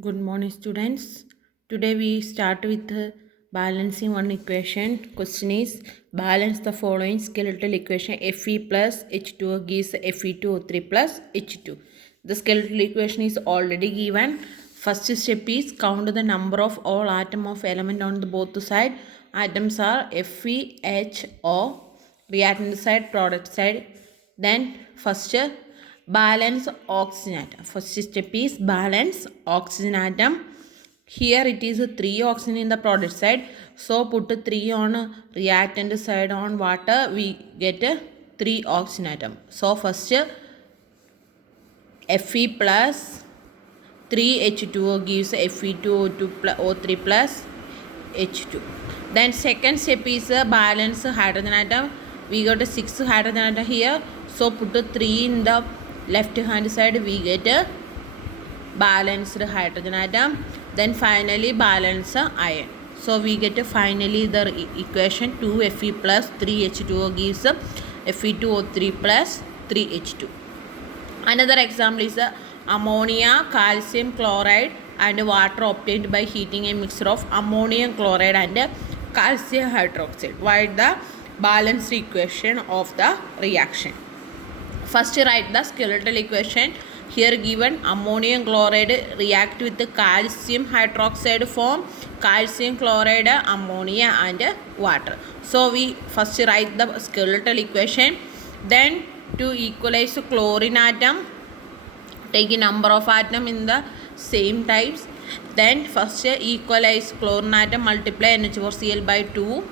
Good morning, students. Today we start with balancing one equation. Question is balance the following skeletal equation Fe plus H2O gives Fe2O3 plus H2. The skeletal equation is already given. First step is count the number of all atom of element on the both side. Atoms are FeHO, reactant side, product side. Then first balance oxygen atom. First step is balance oxygen atom. Here it is 3 oxygen in the product side. So put 3 on reactant side on water. We get 3 oxygen atom. So first Fe plus 3H2O gives Fe2O2 plus O3 plus H2. Then second step is balance hydrogen atom. We got a 6 hydrogen atom here. So put a 3 in the left hand side. We get a balanced hydrogen atom. Then finally balance iron. So we get finally the equation 2Fe plus 3H2O gives Fe2O3 plus 3H2. Another example is ammonia, calcium chloride and water obtained by heating a mixture of ammonium chloride and calcium hydroxide. Write the balanced equation of the reaction. First write the skeletal equation. Here given ammonium chloride react with the calcium hydroxide form, calcium chloride, ammonia and water. So we first write the skeletal equation. Then to equalize chlorine atom, take a number of atom in the same types. Then first equalize chlorine atom, multiply NH4Cl by 2.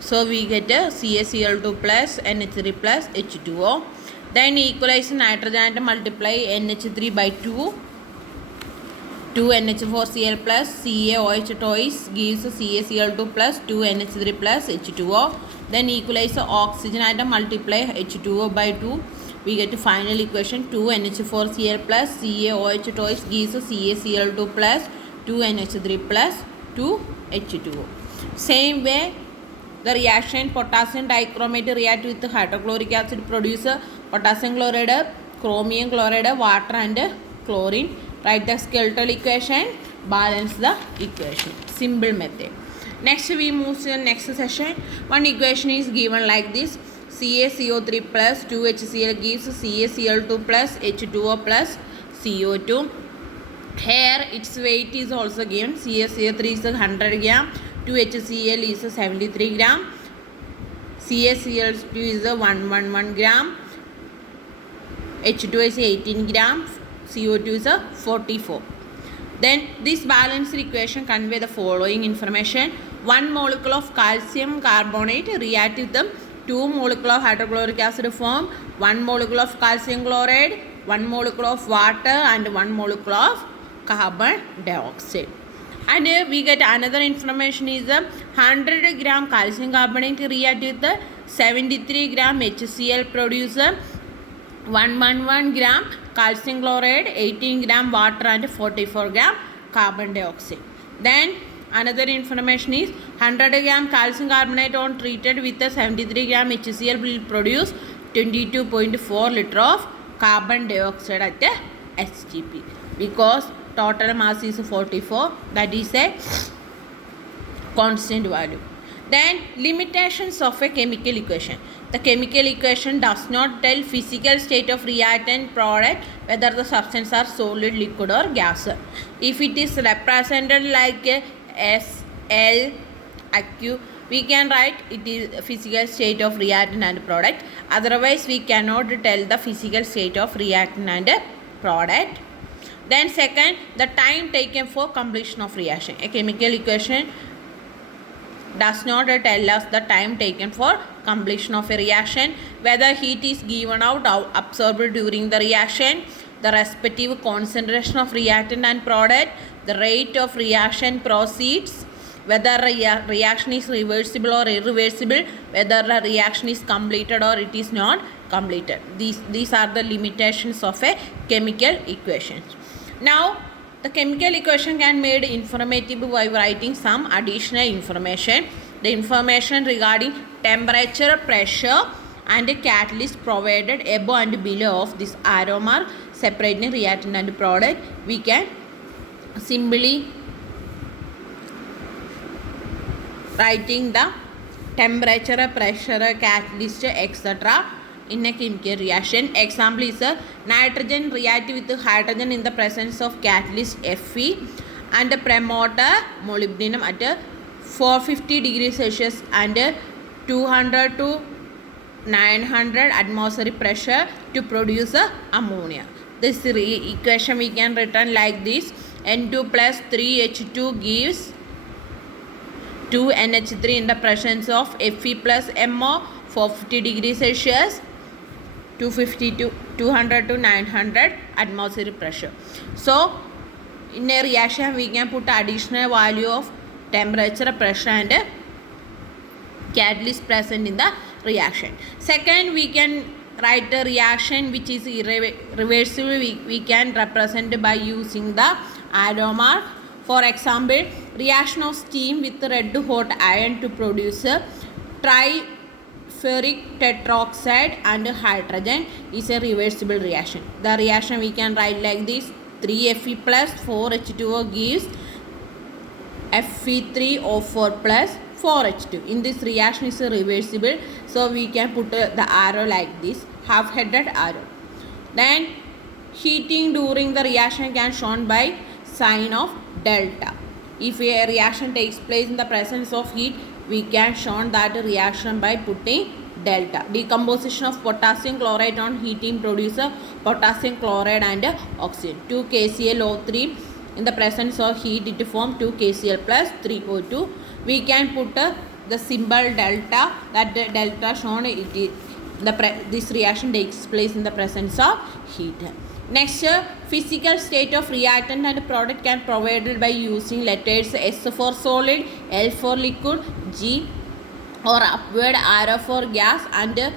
So we get a CaCl2 plus NH3 plus H2O. Then equalize nitrogen atom, multiply NH3 by 2. 2NH4Cl plus CaOH twice gives CaCl2 plus 2NH3 plus H2O. Then equalize oxygen atom, multiply H2O by 2. We get the final equation 2NH4Cl plus CaOH twice gives CaCl2 plus 2NH3 plus 2H2O. Same way the reaction potassium dichromate react with hydrochloric acid produce potassium chloride, chromium chloride, water and chlorine. Write the skeletal equation, balance the equation. Simple method. Next we move to the next session. One equation is given like this. CaCO3 plus 2HCl gives CaCl2 plus H2O plus CO2. Here its weight is also given. CaCO3 is 100 gram, 2HCl is 73 gram, CaCl2 is 111 gram, H2 is 18 gram, CO2 is 44. Then this balanced equation convey the following information. 1 molecule of calcium carbonate react with the 2 molecule of hydrochloric acid form, 1 molecule of calcium chloride, 1 molecule of water and 1 molecule of carbon dioxide. And we get another information is 100 gram calcium carbonate react with the 73 gram HCl produce 111 gram calcium chloride, 18 gram water and 44 gram carbon dioxide. Then another information is 100 gram calcium carbonate on treated with the 73 gram HCl will produce 22.4 liter of carbon dioxide at the SGP, because total mass is 44, that is a constant value. Then limitations of a chemical equation. The chemical equation does not tell physical state of reactant product, whether the substance are solid, liquid or gas. If it is represented like SL AQ, we can write it is physical state of reactant and product. Otherwise we cannot tell the physical state of reactant and product. Then second, the time taken for completion of reaction. A chemical equation does not tell us the time taken for completion of a reaction, whether heat is given out or absorbed during the reaction, the respective concentration of reactant and product, the rate of reaction proceeds, whether reaction is reversible or irreversible, whether the reaction is completed or it is not completed. These are the limitations of a chemical equation. Now the chemical equation can be made informative by writing some additional information. The information regarding temperature, pressure and catalyst provided above and below of this arrow mark separating reactant and product we can simply writing the temperature, pressure, catalyst, etc. in a chemical reaction. Example is a nitrogen react with hydrogen in the presence of catalyst Fe and a promoter molybdenum at 450 degrees Celsius and 200 to 900 atmospheric pressure to produce ammonia. This equation we can written like this: N2 plus 3H2 gives 2NH3 in the presence of Fe plus MO 450 degrees Celsius 250 to 200 to 900 atmospheric pressure. So in a reaction we can put additional value of temperature, pressure and catalyst present in the reaction. Second, we can write a reaction which is irreversible. We can represent by using the arrow mark. For example, reaction of steam with red hot iron to produce triferric tetroxide and hydrogen is a reversible reaction. The reaction we can write like this: 3Fe plus 4H2O gives Fe3O4 plus 4H2. In this reaction is reversible, so we can put the arrow like this, half-headed arrow. Then heating during the reaction can shown by sign of delta. If a reaction takes place in the presence of heat, we can show that reaction by putting delta. Decomposition of potassium chloride on heating produces potassium chloride and oxygen. 2 KClO3 in the presence of heat it form 2 KCl plus 3O2. We can put the symbol delta, that the delta shown it is this reaction takes place in the presence of heat. Next, physical state of reactant and product can be provided by using letters S for solid, L for liquid, G or upward arrow for gas and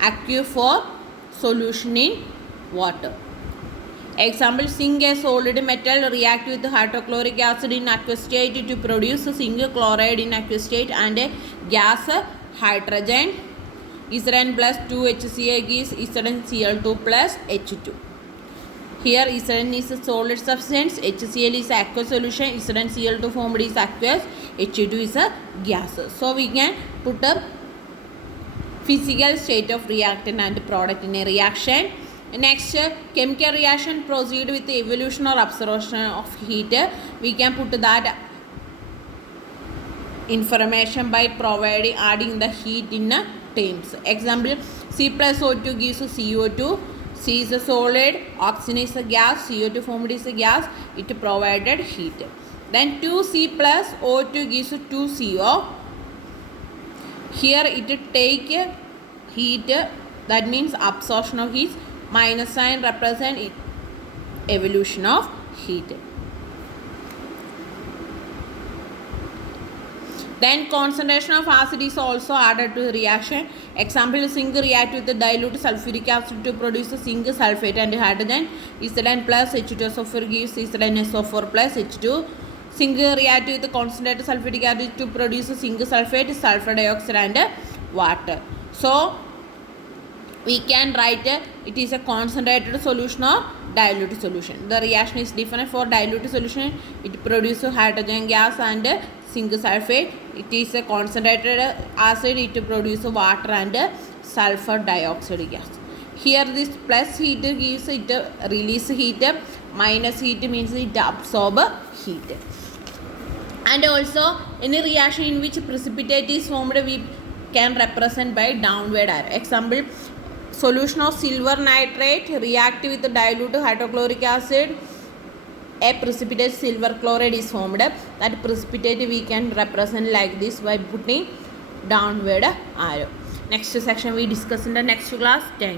aqueous for solution in water. Example, zinc, a solid metal, react with hydrochloric acid in aqueous state to produce zinc chloride in aqueous state and gas hydrogen. Zn plus 2HCl gives ZnCl2 plus H2. Here Zn is a solid substance, HCl is aqueous solution, ZnCl2 formed is aqueous, H2 is a gas. So we can put a physical state of reactant and product in a reaction. Next, chemical reaction proceed with the evolution or absorption of heat. We can put that information by providing adding the heat in terms. Example, C plus O2 gives CO2. C is a solid, oxygen is a gas, CO2 formed is a gas, it provided heat. Then 2C plus O2 gives 2CO. Here it take heat, that means absorption of heat. Minus sign represent evolution of heat. Then concentration of acid is also added to the reaction. Example, zinc react with the dilute sulfuric acid to produce zinc sulfate and hydrogen. Zn plus H2SO4 gives ZnSO4 plus H2. Zinc react with the concentrated sulfuric acid to produce zinc sulfate, sulfur dioxide and water. So we can write it is a concentrated solution or dilute solution. The reaction is different. For dilute solution, it produces hydrogen gas and zinc sulfate. It is a concentrated acid, it produces water and sulfur dioxide gas. Here this plus heat gives it release heat, minus heat means it absorb heat. And also any reaction in which precipitate is formed, we can represent by downward arrow. Example, solution of silver nitrate react with the dilute hydrochloric acid, a precipitate silver chloride is formed. That precipitate we can represent like this by putting downward arrow. Next section we discuss in the next class. Thank you.